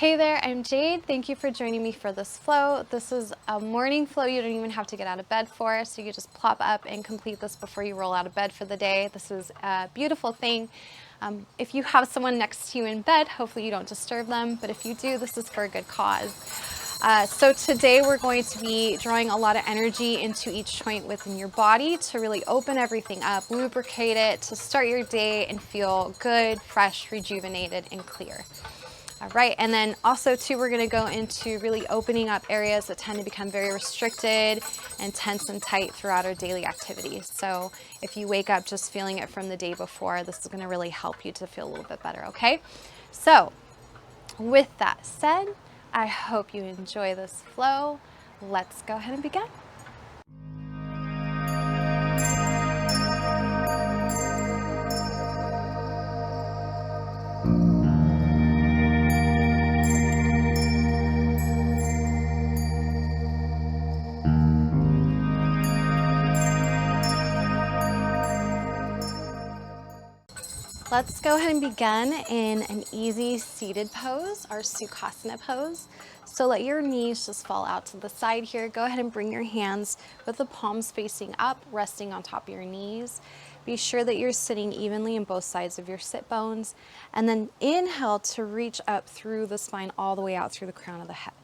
Hey there, I'm Jade. Thank you for joining me for this flow. This is a morning flow you don't even have to get out of bed for, so you just plop up and complete this before you roll out of bed for the day. This is a beautiful thing. If you have someone next to you in bed, hopefully you don't disturb them, but if you do, this is for a good cause. So today we're going to be drawing a lot of energy into each joint within your body to really open everything up, lubricate it, to start your day and feel good, fresh, rejuvenated, and clear. All right, and then also too, we're gonna go into really opening up areas that tend to become very restricted and tense and tight throughout our daily activities. So if you wake up just feeling it from the day before, this is gonna really help you to feel a little bit better, okay? So with that said, I hope you enjoy this flow. Let's go ahead and begin. Let's go ahead and begin in an easy seated pose, our Sukhasana pose. So let your knees just fall out to the side here. Go ahead and bring your hands with the palms facing up, resting on top of your knees. Be sure that you're sitting evenly in both sides of your sit bones. And then inhale to reach up through the spine all the way out through the crown of the head.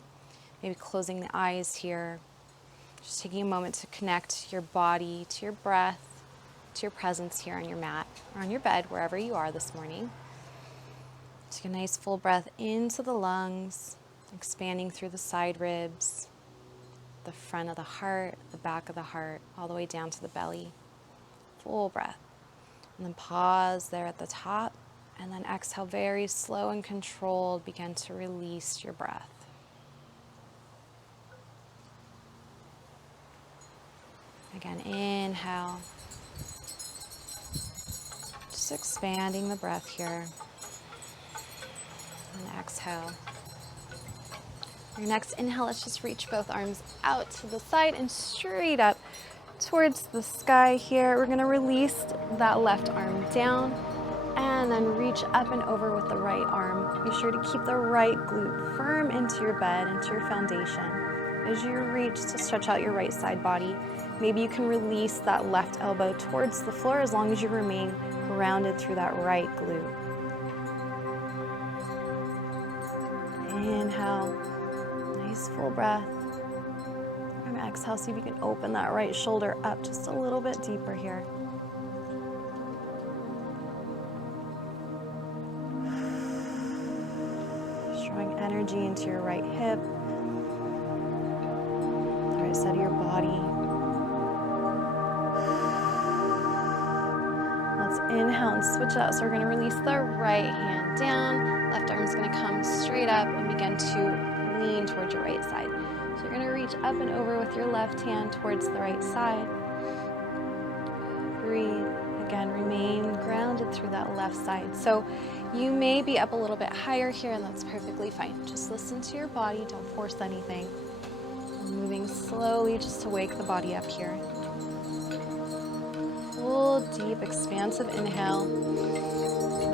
Maybe closing the eyes here. Just taking a moment to connect your body to your breath, to your presence here on your mat or on your bed, wherever you are this morning. Take a nice full breath into the lungs, expanding through the side ribs, the front of the heart, the back of the heart, all the way down to the belly. Full breath. And then pause there at the top, and then exhale very slow and controlled. Begin to release your breath. Again, inhale. Just expanding the breath here. And exhale. Your next inhale, let's just reach both arms out to the side and straight up towards the sky here. We're going to release that left arm down and then reach up and over with the right arm. Be sure to keep the right glute firm into your bed, into your foundation. As you reach to stretch out your right side body, maybe you can release that left elbow towards the floor as long as you remain grounded through that right glute. Inhale, nice full breath. And exhale, see if you can open that right shoulder up just a little bit deeper here. Drawing energy into your right hip, the right side of your body. Let's inhale and switch out. So we're going to release the right hand down. Left arm's going to come straight up and begin to lean towards your right side. So you're going to reach up and over with your left hand towards the right side. Breathe. Again, remain grounded through that left side. So you may be up a little bit higher here, and that's perfectly fine. Just listen to your body. Don't force anything. Moving slowly just to wake the body up here. Full, deep, expansive inhale.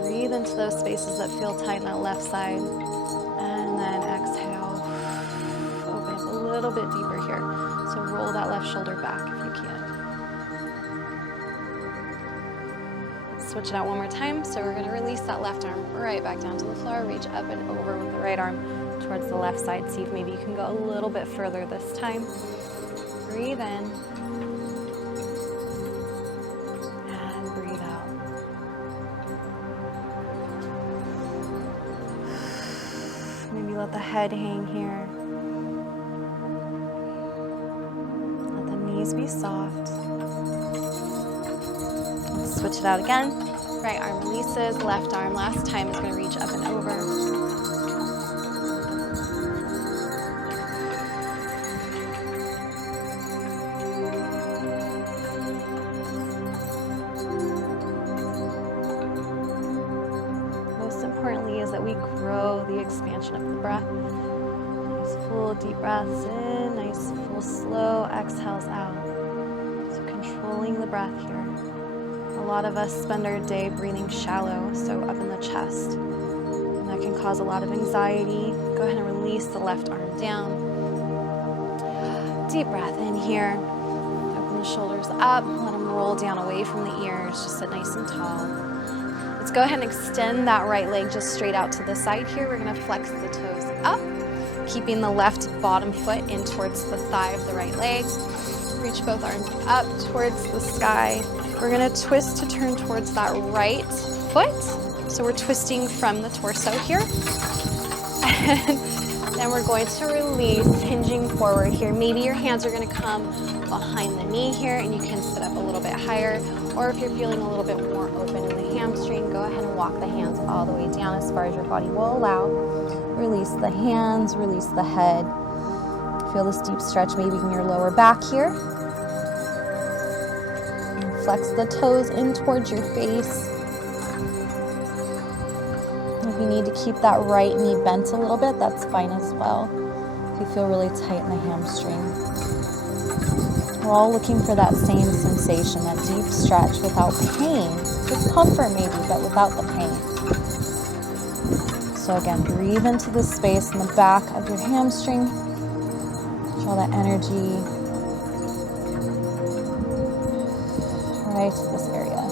Breathe into those spaces that feel tight in that left side. And then exhale. Open up a little bit deeper here. So roll that left shoulder back if you can. Let's switch it out one more time. So we're going to release that left arm right back down to the floor. Reach up and over with the right arm towards the left side. See if maybe you can go a little bit further this time. Breathe in. Let the head hang here. Let the knees be soft. Let's switch it out again. Right arm releases, left arm last time is going to reach up and over. Importantly is that we grow the expansion of the breath. Nice full deep breaths in, nice full slow exhales out. So controlling the breath here. A lot of us spend our day breathing shallow, so up in the chest. And that can cause a lot of anxiety. Go ahead and release the left arm down. Deep breath in here. Open the shoulders up, let them roll down away from the ears. Just sit nice and tall. Let's go ahead and extend that right leg just straight out to the side here. We're gonna flex the toes up, keeping the left bottom foot in towards the thigh of the right leg. Reach both arms up towards the sky. We're gonna twist to turn towards that right foot. So we're twisting from the torso here. And then we're going to release, hinging forward here. Maybe your hands are gonna come behind the knee here and you can sit up a little bit higher. Or if you're feeling a little bit more open in the hamstring, go ahead and walk the hands all the way down as far as your body will allow. Release the hands, release the head. Feel this deep stretch maybe in your lower back here. And flex the toes in towards your face. If you need to keep that right knee bent a little bit, that's fine as well. If you feel really tight in the hamstring. We're all looking for that same sensation, that deep stretch without pain. Discomfort maybe, but without the pain. So again, breathe into the space in the back of your hamstring. Feel that energy right to this area.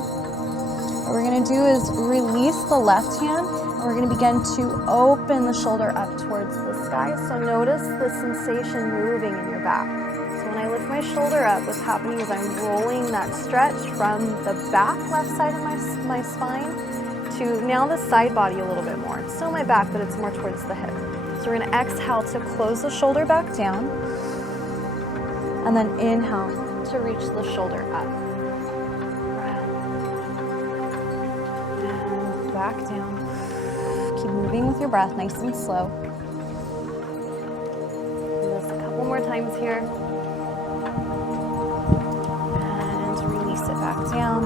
What we're gonna do is release the left hand, and we're gonna begin to open the shoulder up towards the sky. So notice the sensation moving in your back. So when I lift my shoulder up, what's happening is I'm rolling that stretch from the back left side of my spine to now the side body a little bit more. It's still my back, but it's more towards the hip. So we're gonna exhale to close the shoulder back down, and then inhale to reach the shoulder up. And back down. Keep moving with your breath, nice and slow. Do this a couple more times here. Back down.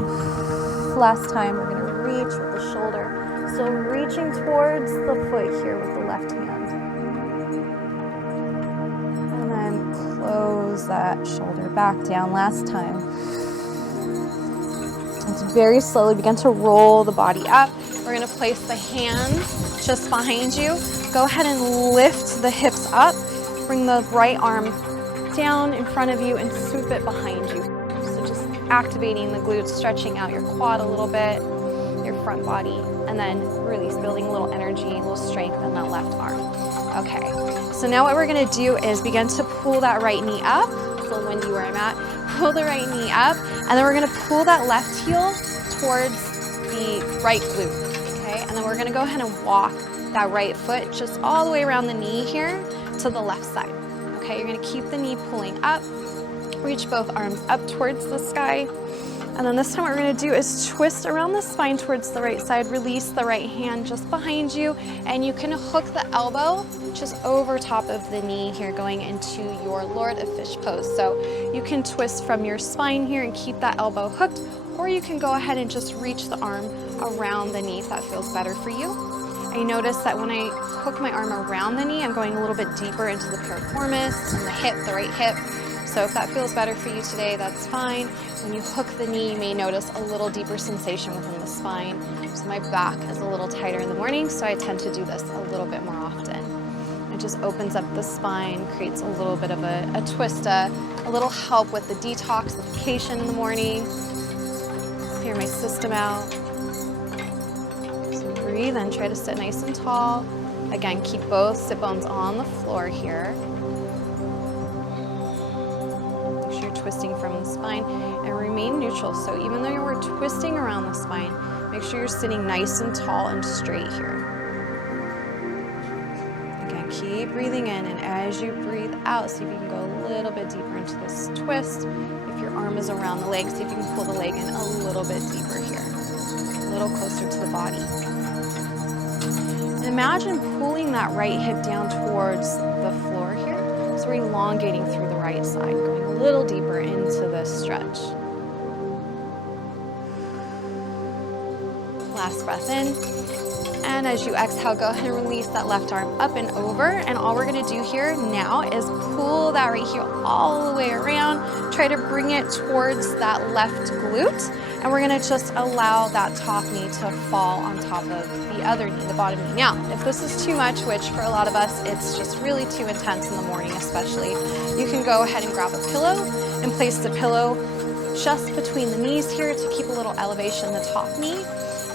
Last time, we're going to reach with the shoulder. So reaching towards the foot here with the left hand. And then close that shoulder back down. Last time. And to very slowly begin to roll the body up. We're going to place the hands just behind you. Go ahead and lift the hips up. Bring the right arm down in front of you and swoop it behind you. Activating the glutes, stretching out your quad a little bit, your front body, and then release, building a little energy, a little strength in that left arm. Okay, so now what we're gonna do is begin to pull that right knee up. It's a little windy where I'm at. Pull the right knee up, and then we're gonna pull that left heel towards the right glute, okay? And then we're gonna go ahead and walk that right foot just all the way around the knee here to the left side, okay? You're gonna keep the knee pulling up. Reach both arms up towards the sky. And then this time what we're gonna do is twist around the spine towards the right side, release the right hand just behind you, and you can hook the elbow just over top of the knee here going into your Lord of Fish pose. So you can twist from your spine here and keep that elbow hooked, or you can go ahead and just reach the arm around the knee if that feels better for you. I notice that when I hook my arm around the knee, I'm going a little bit deeper into the piriformis and the hip, the right hip. So if that feels better for you today, that's fine. When you hook the knee, you may notice a little deeper sensation within the spine. So my back is a little tighter in the morning, so I tend to do this a little bit more often. It just opens up the spine, creates a little bit of a twist, a little help with the detoxification in the morning. Clear my system out. So breathe in, try to sit nice and tall. Again, keep both sit bones on the floor here. Twisting from the spine and remain neutral. So even though you're twisting around the spine, make sure you're sitting nice and tall and straight here. Again, keep breathing in, and as you breathe out, see if you can go a little bit deeper into this twist. If your arm is around the leg, see if you can pull the leg in a little bit deeper here, a little closer to the body. And imagine pulling that right hip down towards the floor here. So we're elongating through the right side, going a little deeper into this stretch. Last breath in. And as you exhale, go ahead and release that left arm up and over. And all we're gonna do here now is pull that right heel all the way around. Try to bring it towards that left glute. And we're gonna just allow that top knee to fall on top of the other knee, the bottom knee. Now, if this is too much, which for a lot of us, it's just really too intense in the morning especially, you can go ahead and grab a pillow and place the pillow just between the knees here to keep a little elevation in the top knee.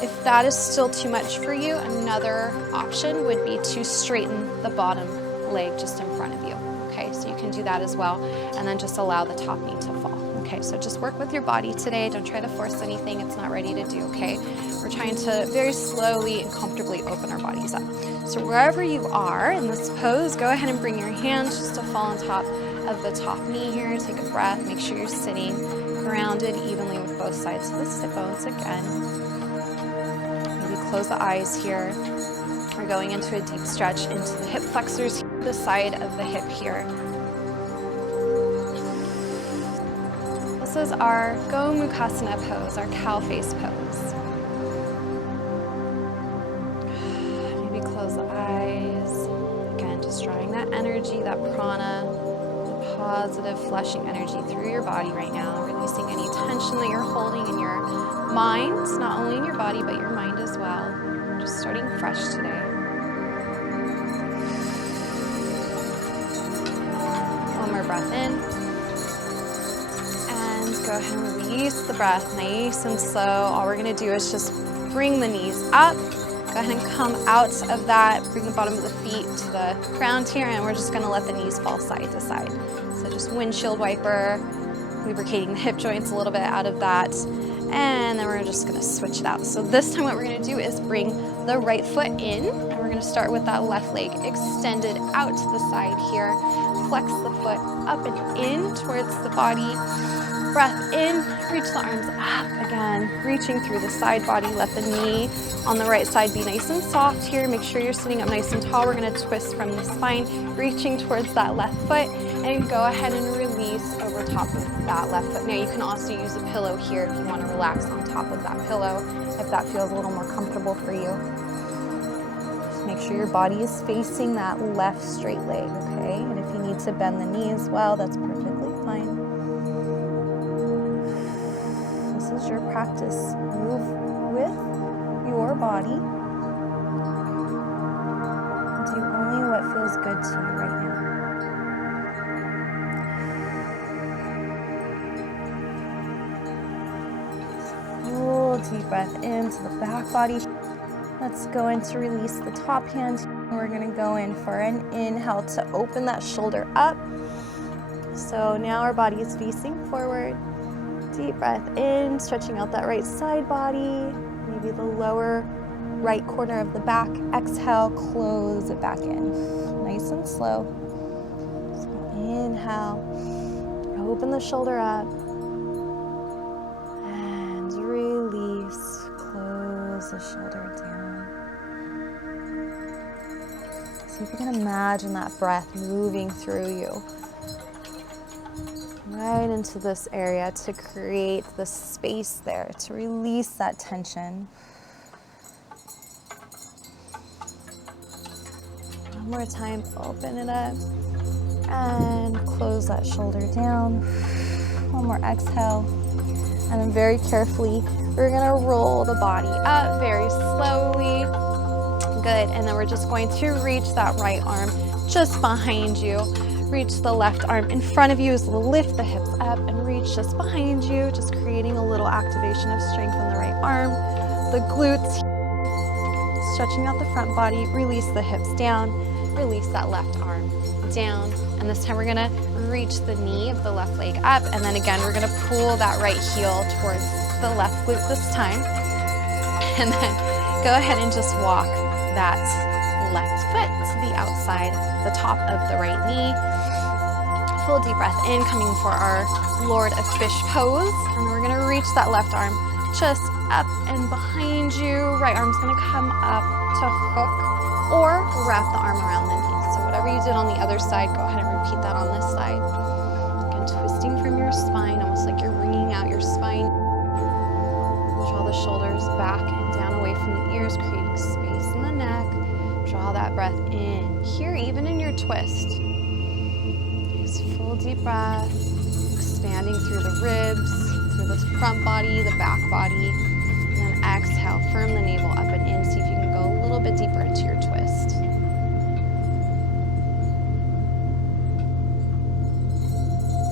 If that is still too much for you, another option would be to straighten the bottom leg just in front of you. Okay, so you can do that as well, and then just allow the top knee to fall. Okay, so just work with your body today. Don't try to force anything it's not ready to do, okay? We're trying to very slowly and comfortably open our bodies up. So wherever you are in this pose, go ahead and bring your hands just to fall on top of the top knee here. Take a breath, make sure you're sitting grounded evenly with both sides of the sit bones again. Maybe close the eyes here. We're going into a deep stretch into the hip flexors, the side of the hip here. This is our Gomukhasana pose, our cow face pose. Maybe close the eyes. Again, just drawing that energy, that prana, the positive flushing energy through your body right now, releasing any tension that you're holding in your mind, not only in your body, but your mind as well. Just starting fresh today. One more breath in. Go ahead and release the breath nice and slow. All we're gonna do is just bring the knees up. Go ahead and come out of that. Bring the bottom of the feet to the ground here, and we're just gonna let the knees fall side to side. So just windshield wiper, lubricating the hip joints a little bit out of that. And then we're just gonna switch it out. So this time what we're gonna do is bring the right foot in, and we're gonna start with that left leg extended out to the side here. Flex the foot up and in towards the body. Breath in, reach the arms up again, reaching through the side body. Let the knee on the right side be nice and soft here. Make sure you're sitting up nice and tall. We're gonna twist from the spine, reaching towards that left foot, and go ahead and release over top of that left foot. Now you can also use a pillow here if you wanna relax on top of that pillow, if that feels a little more comfortable for you. Just make sure your body is facing that left straight leg, okay? And if you need to bend the knee as well, that's perfectly fine. This is your practice. Move with your body. Do only what feels good to you right now. Full deep breath into the back body. Let's go in to release the top hand. We're going to go in for an inhale to open that shoulder up. So now our body is facing forward. Deep breath in, stretching out that right side body, maybe the lower right corner of the back. Exhale, close it back in. Nice and slow. So inhale, open the shoulder up, and release, close the shoulder down. See if you can imagine that breath moving through you. Right into this area to create the space there, to release that tension. One more time, open it up and close that shoulder down. One more exhale. And then very carefully, we're gonna roll the body up very slowly. Good, and then we're just going to reach that right arm just behind you. Reach the left arm in front of you as we'll lift the hips up and reach just behind you, just creating a little activation of strength in the right arm. The glutes, stretching out the front body, release the hips down, release that left arm down. And this time we're gonna reach the knee of the left leg up, and then again, we're gonna pull that right heel towards the left glute this time. And then go ahead and just walk that left foot to the outside, the top of the right knee. Full deep breath in, coming for our Lord of Fish pose. And we're gonna reach that left arm just up and behind you. Right arm's gonna come up to hook or wrap the arm around the knee. So whatever you did on the other side, go ahead and repeat that on this side. Again, twisting from your spine, almost like you're wringing out your spine. Draw the shoulders back and down away from the ears, creating space in the neck. Draw that breath in. Here, even in your twist. Just full deep breath, expanding through the ribs, through the front body, the back body. And then exhale, firm the navel up and in. See if you can go a little bit deeper into your twist.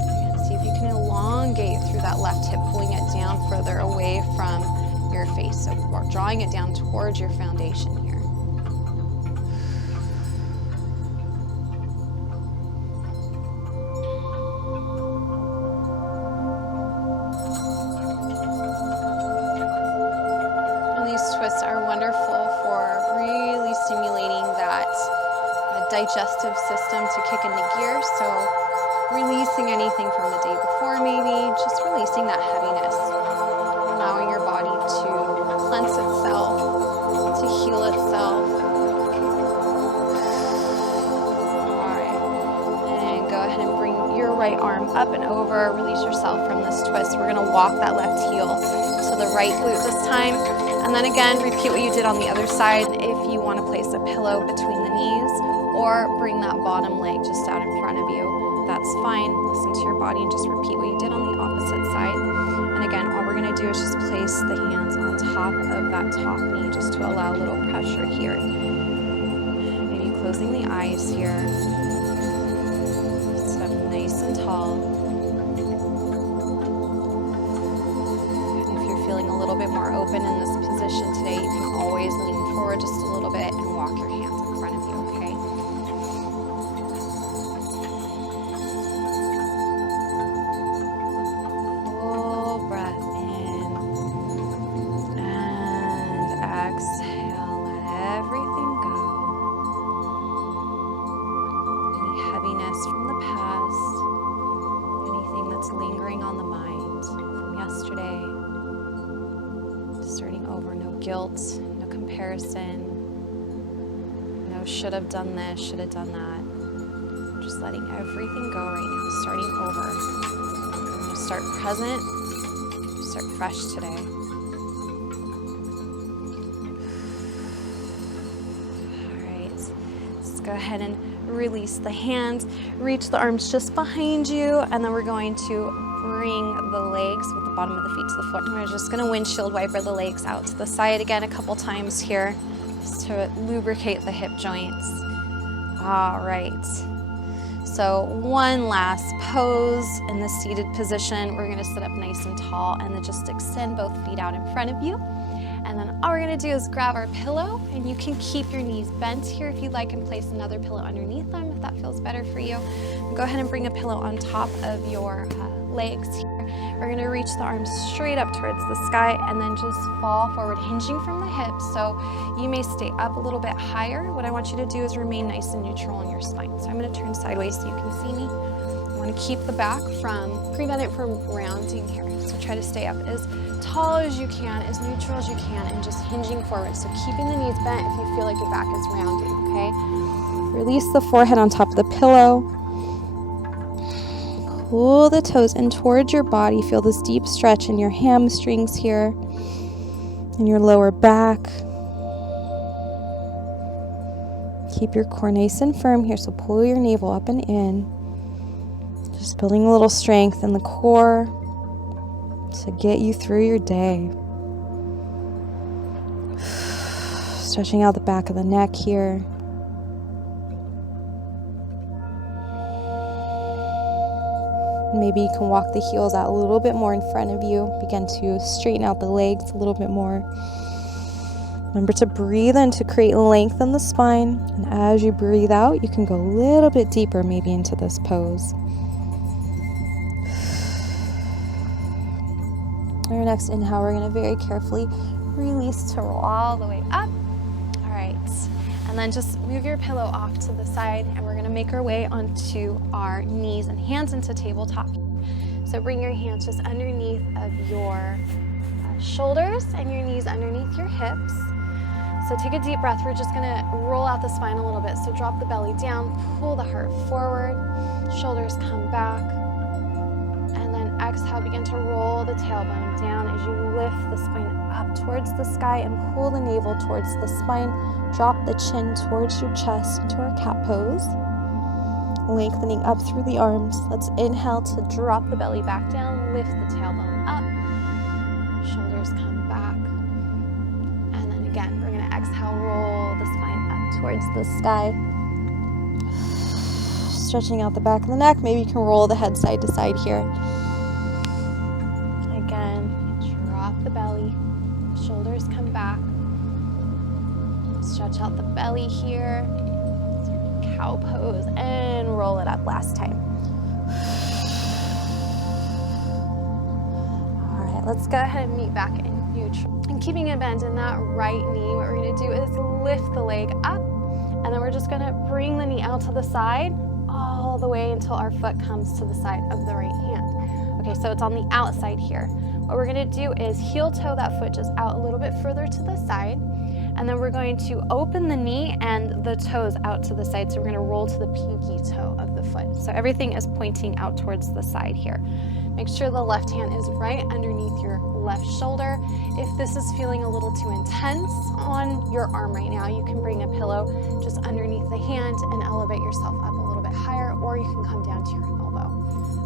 Again, see if you can elongate through that left hip, pulling it down further away from your face. So we're drawing it down towards your foundation here. Twists are wonderful for really stimulating that digestive system to kick into gear. So releasing anything from the day before, maybe just releasing that heaviness, allowing your body to cleanse itself, to heal itself. All right, and go ahead and bring your right arm up and over. Release yourself from this twist. We're going to walk that left heel to the right glute this time. And then again, repeat what you did on the other side. If you want to place a pillow between the knees or bring that bottom leg just out in front of you, that's fine. Listen to your body and just repeat what you did on the opposite side. And again, all we're going to do is just place the hands on top of that top knee just to allow a little pressure here. Maybe closing the eyes here. Sit up nice and tall. Feeling a little bit more open in this position today, you can always lean forward just a little bit and walk your hands in front of you, okay? Full breath in and exhale, let everything go. Any heaviness from the past, anything that's lingering on the mind from yesterday. Starting over, no guilt, no comparison, no should have done this, should have done that. Just letting everything go right now, starting over. I'm going to start present, start fresh today. All right, let's go ahead and release the hands, reach the arms just behind you, and then we're going to bring the legs with the bottom of the feet to the floor. And we're just going to windshield wiper the legs out to the side again a couple times here just to lubricate the hip joints. All right. So one last pose in the seated position. We're going to sit up nice and tall and then just extend both feet out in front of you. And then all we're going to do is grab our pillow, and you can keep your knees bent here if you'd like and place another pillow underneath them if that feels better for you. And go ahead and bring a pillow on top of your legs here. We're going to reach the arms straight up towards the sky and then just fall forward, hinging from the hips. So you may stay up a little bit higher. What I want you to do is remain nice and neutral in your spine. So I'm going to turn sideways so you can see me. I want to keep the back prevent it from rounding here. So try to stay up as tall as you can, as neutral as you can, and just hinging forward. So keeping the knees bent if you feel like your back is rounding, okay? Release the forehead on top of the pillow. Pull the toes in towards your body. Feel this deep stretch in your hamstrings here, in your lower back. Keep your core nice and firm here, so pull your navel up and in. Just building a little strength in the core to get you through your day. Stretching out the back of the neck here. Maybe you can walk the heels out a little bit more in front of you. Begin to straighten out the legs a little bit more. Remember to breathe in to create length in the spine. And as you breathe out, you can go a little bit deeper maybe into this pose. On your next inhale, we're going to very carefully release to roll all the way up. All right. And then just move your pillow off to the side, and we're going to make our way onto our knees and hands into tabletop. So bring your hands just underneath of your shoulders and your knees underneath your hips. So take a deep breath. We're just going to roll out the spine a little bit. So drop the belly down, pull the heart forward, shoulders come back, and then exhale, begin to roll the tailbone down as you lift the spine up towards the sky and pull the navel towards the spine. Drop the chin towards your chest into our cat pose. Lengthening up through the arms. Let's inhale to drop the belly back down, lift the tailbone up. towards the sky. Stretching out the back of the neck. Maybe you can roll the head side to side here. Again, drop the belly. Shoulders come back. Stretch out the belly here. Cow pose and roll it up last time. All right, let's go ahead and meet back in neutral. And keeping a bend in that right knee, what we're gonna do is lift the leg up, and then we're just gonna bring the knee out to the side all the way until our foot comes to the side of the right hand. Okay, so it's on the outside here. What we're gonna do is heel toe that foot just out a little bit further to the side, and then we're going to open the knee and the toes out to the side. So we're gonna roll to the pinky toe of the foot. So everything is pointing out towards the side here. Make sure the left hand is right underneath your left shoulder. If this is feeling a little too intense on your arm right now, you can bring a pillow just underneath the hand and elevate yourself up a little bit higher, or you can come down to your elbow,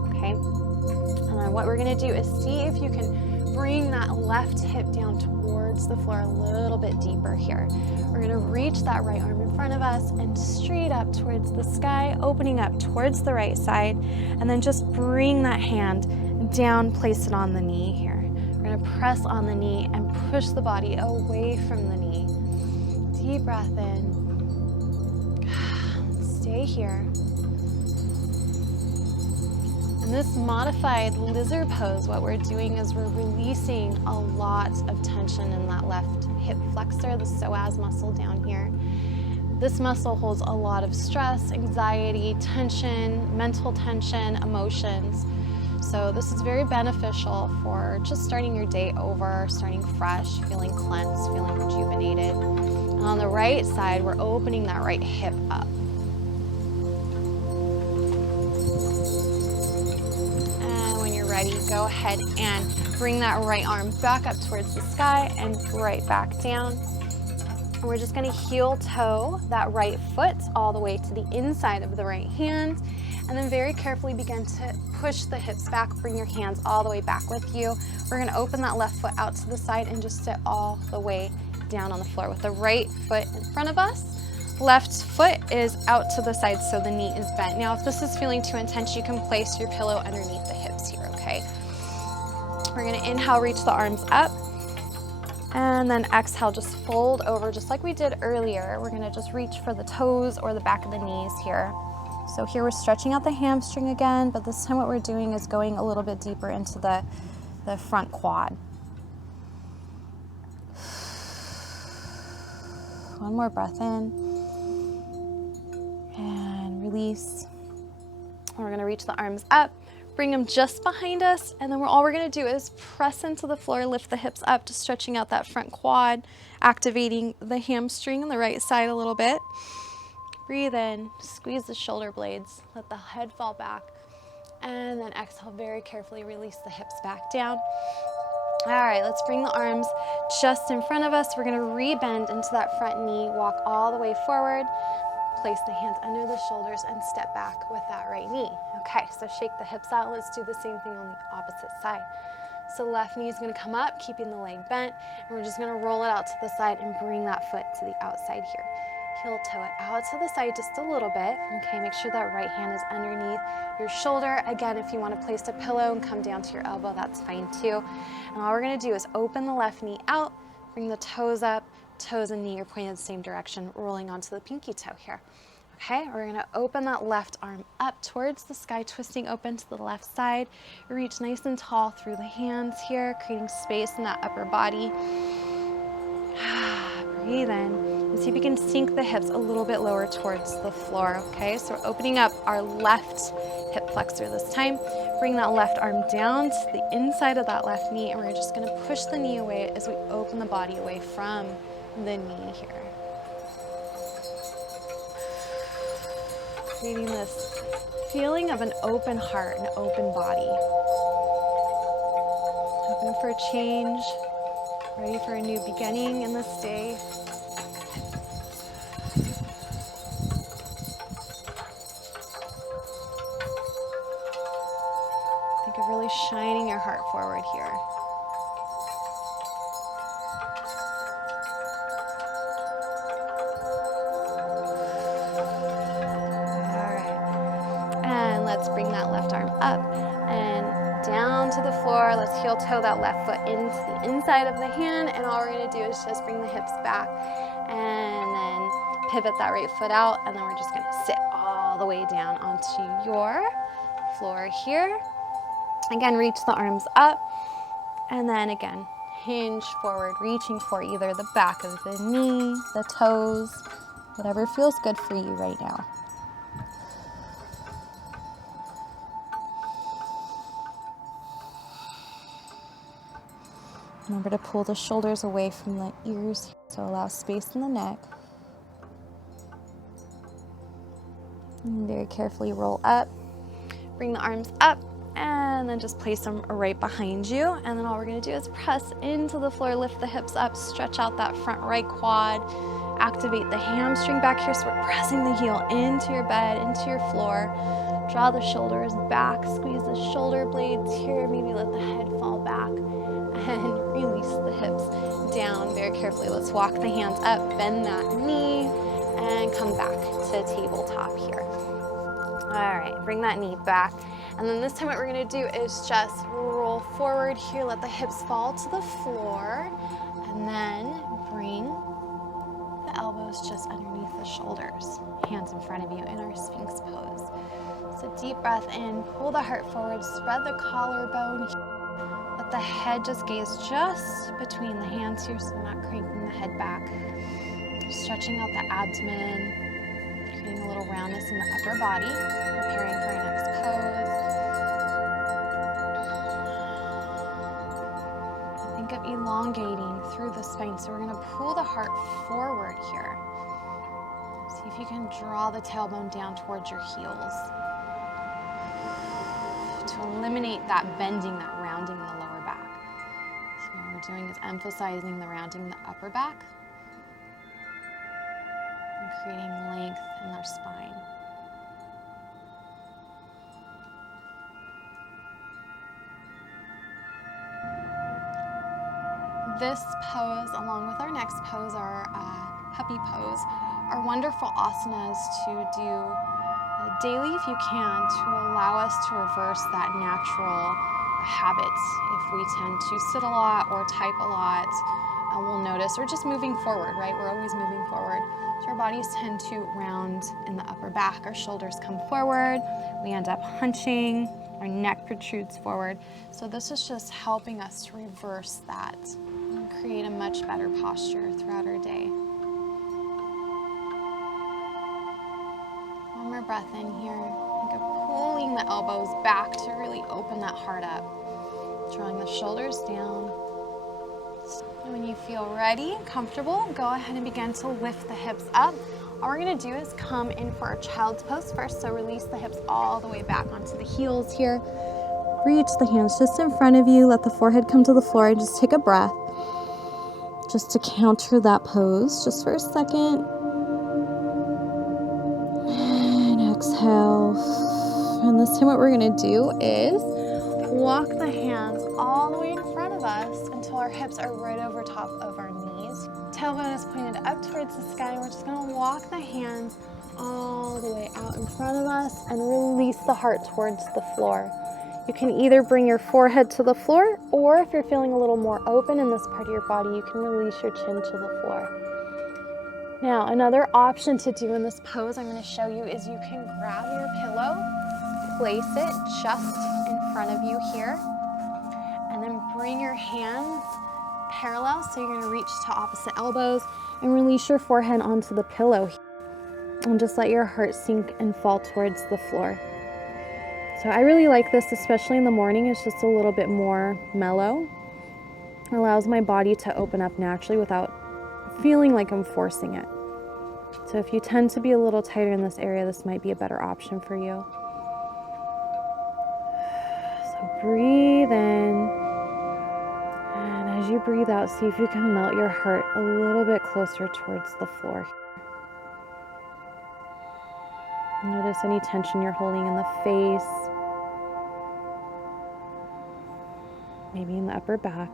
okay? And then what we're gonna do is see if you can bring that left hip down towards the floor a little bit deeper here. We're gonna reach that right arm in front of us and straight up towards the sky, opening up towards the right side, and then just bring that hand down, place it on the knee here. We're gonna press on the knee and push the body away from the knee. Deep breath in. Stay here. In this modified lizard pose, what we're doing is we're releasing a lot of tension in that left hip flexor, the psoas muscle down here. This muscle holds a lot of stress, anxiety, tension, mental tension, emotions. So this is very beneficial for just starting your day over, starting fresh, feeling cleansed, feeling rejuvenated. And on the right side, we're opening that right hip up. Ready, go ahead and bring that right arm back up towards the sky and right back down. And we're just gonna heel toe that right foot all the way to the inside of the right hand, and then very carefully begin to push the hips back, bring your hands all the way back with you. We're gonna open that left foot out to the side and just sit all the way down on the floor with the right foot in front of us. Left foot is out to the side so the knee is bent. Now, if this is feeling too intense, you can place your pillow underneath the hips here, okay? We're gonna inhale, reach the arms up, and then exhale, just fold over just like we did earlier. We're gonna just reach for the toes or the back of the knees here. So here we're stretching out the hamstring again, but this time what we're doing is going a little bit deeper into the front quad. One more breath in. And release. We're gonna reach the arms up, bring them just behind us, and then all we're gonna do is press into the floor, lift the hips up, just stretching out that front quad, activating the hamstring on the right side a little bit. Breathe in, squeeze the shoulder blades, let the head fall back, and then exhale, very carefully release the hips back down. All right, let's bring the arms just in front of us. We're gonna re-bend into that front knee, walk all the way forward, place the hands under the shoulders and step back with that right knee. Okay, so shake the hips out. Let's do the same thing on the opposite side. So left knee is gonna come up, keeping the leg bent, and we're just gonna roll it out to the side and bring that foot to the outside here. Heel toe it out to the side just a little bit. Okay, make sure that right hand is underneath your shoulder. Again, if you wanna place a pillow and come down to your elbow, that's fine too. And all we're gonna do is open the left knee out, bring the toes up, toes and knee are pointed the same direction, rolling onto the pinky toe here. Okay, we're gonna open that left arm up towards the sky, twisting open to the left side. Reach nice and tall through the hands here, creating space in that upper body. Breathe in. And see if you can sink the hips a little bit lower towards the floor, okay? So we're opening up our left hip flexor this time. Bring that left arm down to the inside of that left knee, and we're just gonna push the knee away as we open the body away from the knee here. Creating this feeling of an open heart, an open body. Open for change, ready for a new beginning in this day. Think of really shining your heart forward here. let's bring that left arm up and down to the floor. Let's heel toe that left foot into the inside of the hand, and all we're gonna do is just bring the hips back and then pivot that right foot out, and then we're just gonna sit all the way down onto your floor here. Again, reach the arms up, and then again, hinge forward, reaching for either the back of the knee, the toes, whatever feels good for you right now. Remember to pull the shoulders away from the ears, so allow space in the neck. And very carefully roll up, bring the arms up, and then just place them right behind you. And then all we're gonna do is press into the floor, lift the hips up, stretch out that front right quad, activate the hamstring back here. So we're pressing the heel into your bed, into your floor. Draw the shoulders back, squeeze the shoulder blades here, maybe let the head fall back, and release the hips down very carefully. Let's walk the hands up, bend that knee, and come back to tabletop here. All right, bring that knee back. And then this time what we're gonna do is just roll forward here, let the hips fall to the floor, and then bring the elbows just underneath the shoulders, hands in front of you in our Sphinx pose. So deep breath in, pull the heart forward, spread the collarbone. Let the head just gaze just between the hands here, so we're not cranking the head back. Stretching out the abdomen, creating a little roundness in the upper body, preparing for our next pose. Think of elongating through the spine, so we're gonna pull the heart forward here. See if you can draw the tailbone down towards your heels to eliminate that bending, that rounding in the lower back. So what we're doing is emphasizing the rounding in the upper back and creating length in our spine. This pose, along with our next pose, our puppy pose, are wonderful asanas to do daily if you can, to allow us to reverse that natural habits. If we tend to sit a lot or type a lot, we'll notice, or just moving forward, right? We're always moving forward. So our bodies tend to round in the upper back, our shoulders come forward, we end up hunching, our neck protrudes forward. So this is just helping us to reverse that and create a much better posture throughout our day. One more breath in here. Think of pulling the elbows back to really open that heart up. Drawing the shoulders down. And when you feel ready and comfortable, go ahead and begin to lift the hips up. All we're gonna do is come in for our child's pose first. So release the hips all the way back onto the heels here. Reach the hands just in front of you. Let the forehead come to the floor and just take a breath. Just to counter that pose, just for a second. And exhale. And this time what we're gonna do is walk the hands all the way in front of us until our hips are right over top of our knees. Tailbone is pointed up towards the sky. We're just gonna walk the hands all the way out in front of us and release the heart towards the floor. You can either bring your forehead to the floor, or if you're feeling a little more open in this part of your body, you can release your chin to the floor. Now, another option to do in this pose I'm going to show you is you can grab your pillow, place it just in front of you here, and then bring your hands parallel, so you're going to reach to opposite elbows, and release your forehead onto the pillow. And just let your heart sink and fall towards the floor. So I really like this, especially in the morning. It's just a little bit more mellow. It allows my body to open up naturally without feeling like I'm forcing it. So if you tend to be a little tighter in this area, this might be a better option for you. So breathe in. And as you breathe out, see if you can melt your heart a little bit closer towards the floor. Notice any tension you're holding in the face, maybe in the upper back.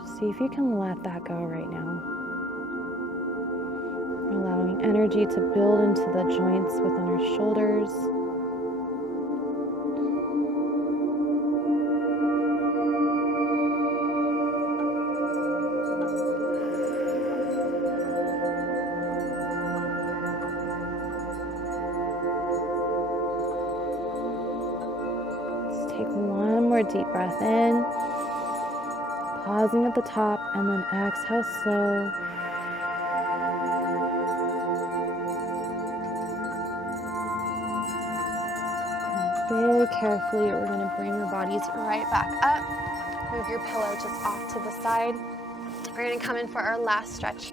Just see if you can let that go right now. Allowing energy to build into the joints within our shoulders, Take one more deep breath in, pausing at the top, and then exhale slow. Very carefully, we're going to bring your bodies right back up. Move your pillow just off to the side. We're going to come in for our last stretch.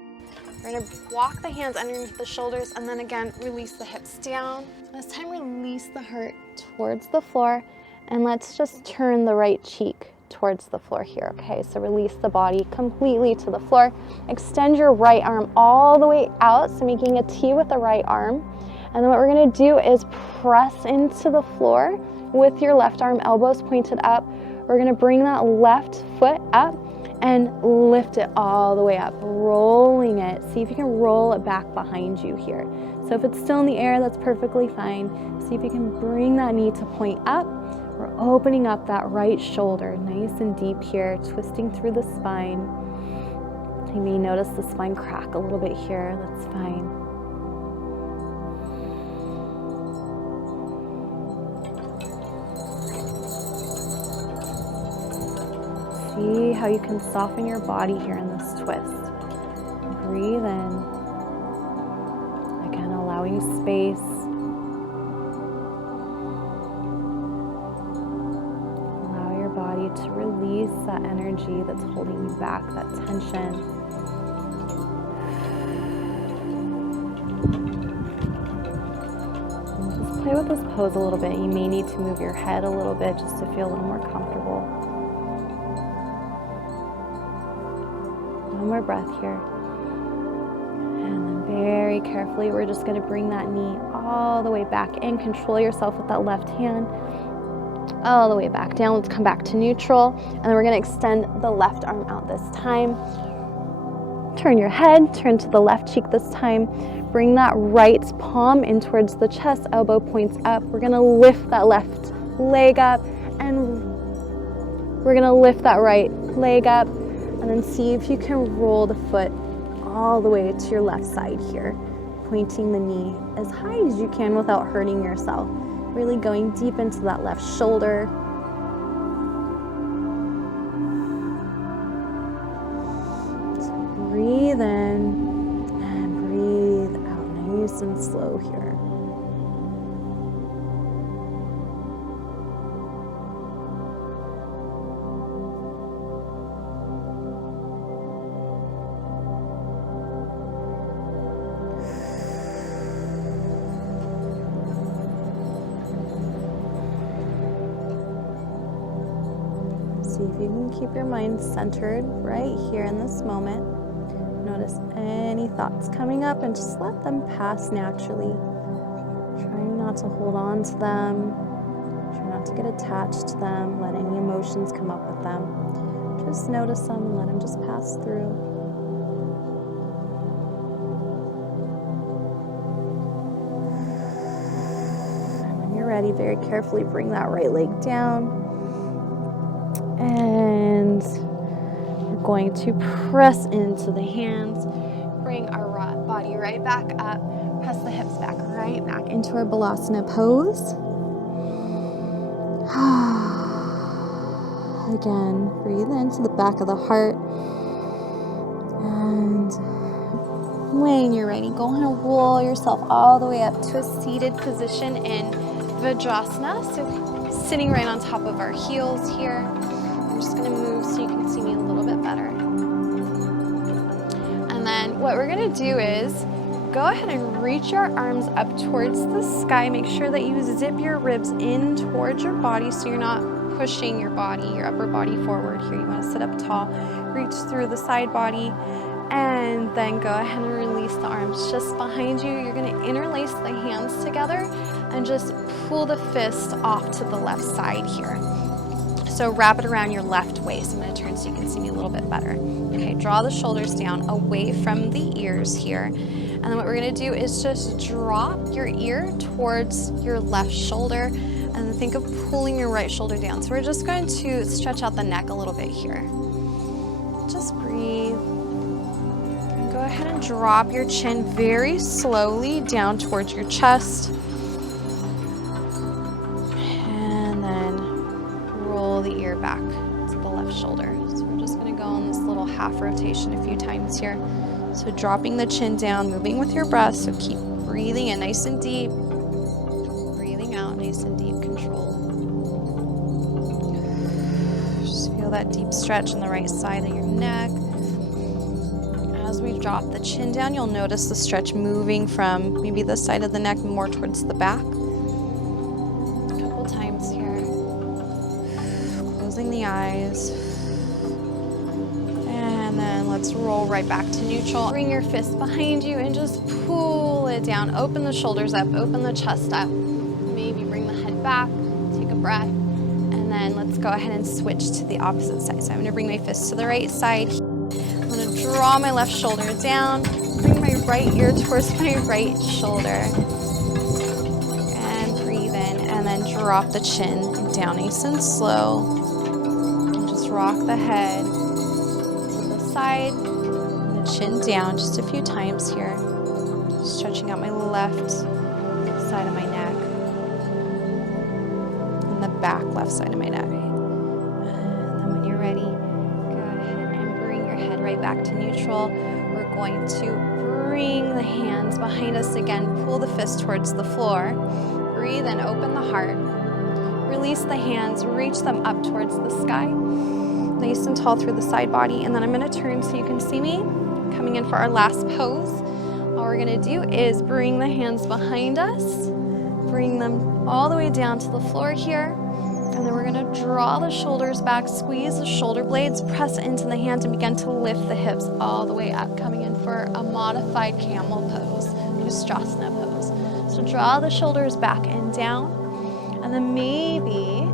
We're going to walk the hands underneath the shoulders and then again, release the hips down. This time, release the heart towards the floor, and let's just turn the right cheek towards the floor here, okay? So release the body completely to the floor. Extend your right arm all the way out, so making a T with the right arm. And then what we're gonna do is press into the floor with your left arm, elbows pointed up. We're gonna bring that left foot up and lift it all the way up, rolling it. See if you can roll it back behind you here. So if it's still in the air, that's perfectly fine. See if you can bring that knee to point up. We're opening up that right shoulder, nice and deep here, twisting through the spine. You may notice the spine crack a little bit here, that's fine. See how you can soften your body here in this twist. Breathe in. Again, allowing space. Allow your body to release that energy that's holding you back, that tension. And just play with this pose a little bit. You may need to move your head a little bit just to feel a little more comfortable. One more breath here. And then very carefully, we're just going to bring that knee all the way back in. Control yourself with that left hand. All the way back down. Let's come back to neutral. And then we're going to extend the left arm out this time. Turn your head, turn to the left cheek this time. Bring that right palm in towards the chest, elbow points up. We're going to lift that left leg up, and we're going to lift that right leg up. And then see if you can roll the foot all the way to your left side here, pointing the knee as high as you can without hurting yourself. Really going deep into that left shoulder. So breathe in and breathe out, nice and slow here. See if you can keep your mind centered right here in this moment. Notice any thoughts coming up and just let them pass naturally. Trying not to hold on to them. Try not to get attached to them. Let any emotions come up with them. Just notice them and let them just pass through. And when you're ready, very carefully bring that right leg down. And we're going to press into the hands, bring our body right back up, press the hips back right back into our balasana pose. Again, breathe into the back of the heart. And when you're ready, go ahead and roll yourself all the way up to a seated position in Vajrasana. So sitting right on top of our heels here. I'm just going to move so you can see me a little bit better. And then what we're going to do is go ahead and reach your arms up towards the sky. Make sure that you zip your ribs in towards your body so you're not pushing your body, your upper body forward here. You want to sit up tall, reach through the side body, and then go ahead and release the arms just behind you. You're going to interlace the hands together and just pull the fist off to the left side here. So wrap it around your left waist. I'm going to turn so you can see me a little bit better. Okay, draw the shoulders down away from the ears here. And then what we're going to do is just drop your ear towards your left shoulder and think of pulling your right shoulder down. So we're just going to stretch out the neck a little bit here. Just breathe. And go ahead and drop your chin very slowly down towards your chest. And then the ear back to the left shoulder. So we're just gonna go on this little half rotation a few times here. So dropping the chin down, moving with your breath, so keep breathing in nice and deep, breathing out nice and deep, control. Just feel that deep stretch on the right side of your neck. As we drop the chin down, you'll notice the stretch moving from maybe this side of the neck more towards the back. A couple times here. Closing the eyes. And then let's roll right back to neutral. Bring your fist behind you and just pull it down. Open the shoulders up, open the chest up. Maybe bring the head back, take a breath. And then let's go ahead and switch to the opposite side. So I'm gonna bring my fist to the right side. I'm gonna draw my left shoulder down, bring my right ear towards my right shoulder. And breathe in, and then drop the chin down nice and slow. And just rock the head to the side, and the chin down just a few times here. Stretching out my left side of my neck. And the back left side of my neck. And then when you're ready, right back to neutral. We're going to bring the hands behind us again. Pull the fist towards the floor. Breathe and open the heart. Release the hands, reach them up towards the sky. Nice and tall through the side body. And then I'm gonna turn so you can see me. Coming in for our last pose. All we're gonna do is bring the hands behind us. Bring them all the way down to the floor here. And then we're gonna draw the shoulders back, squeeze the shoulder blades, press into the hands, and begin to lift the hips all the way up, coming in for a modified camel pose, Ustrasana pose. So draw the shoulders back and down, and then maybe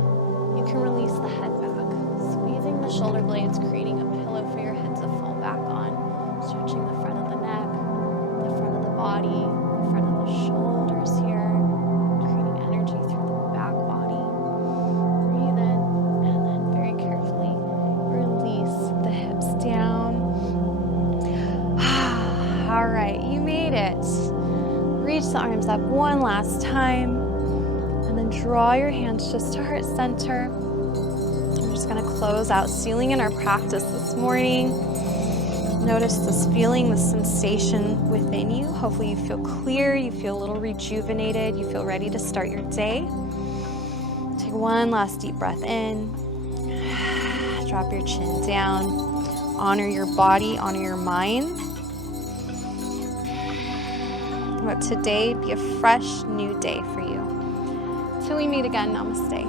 you can release the head back, squeezing the shoulder blades, creating a pillow for your head to fall back on, stretching the front of the neck, the front of the body, the front of the shoulders here. All right, you made it. Reach the arms up one last time, and then draw your hands just to heart center. We're just gonna close out, sealing in our practice this morning. Notice this feeling, this sensation within you. Hopefully you feel clear, you feel a little rejuvenated, you feel ready to start your day. Take one last deep breath in. Drop your chin down. Honor your body, honor your mind. Let today be a fresh new day for you. Till we meet again, namaste.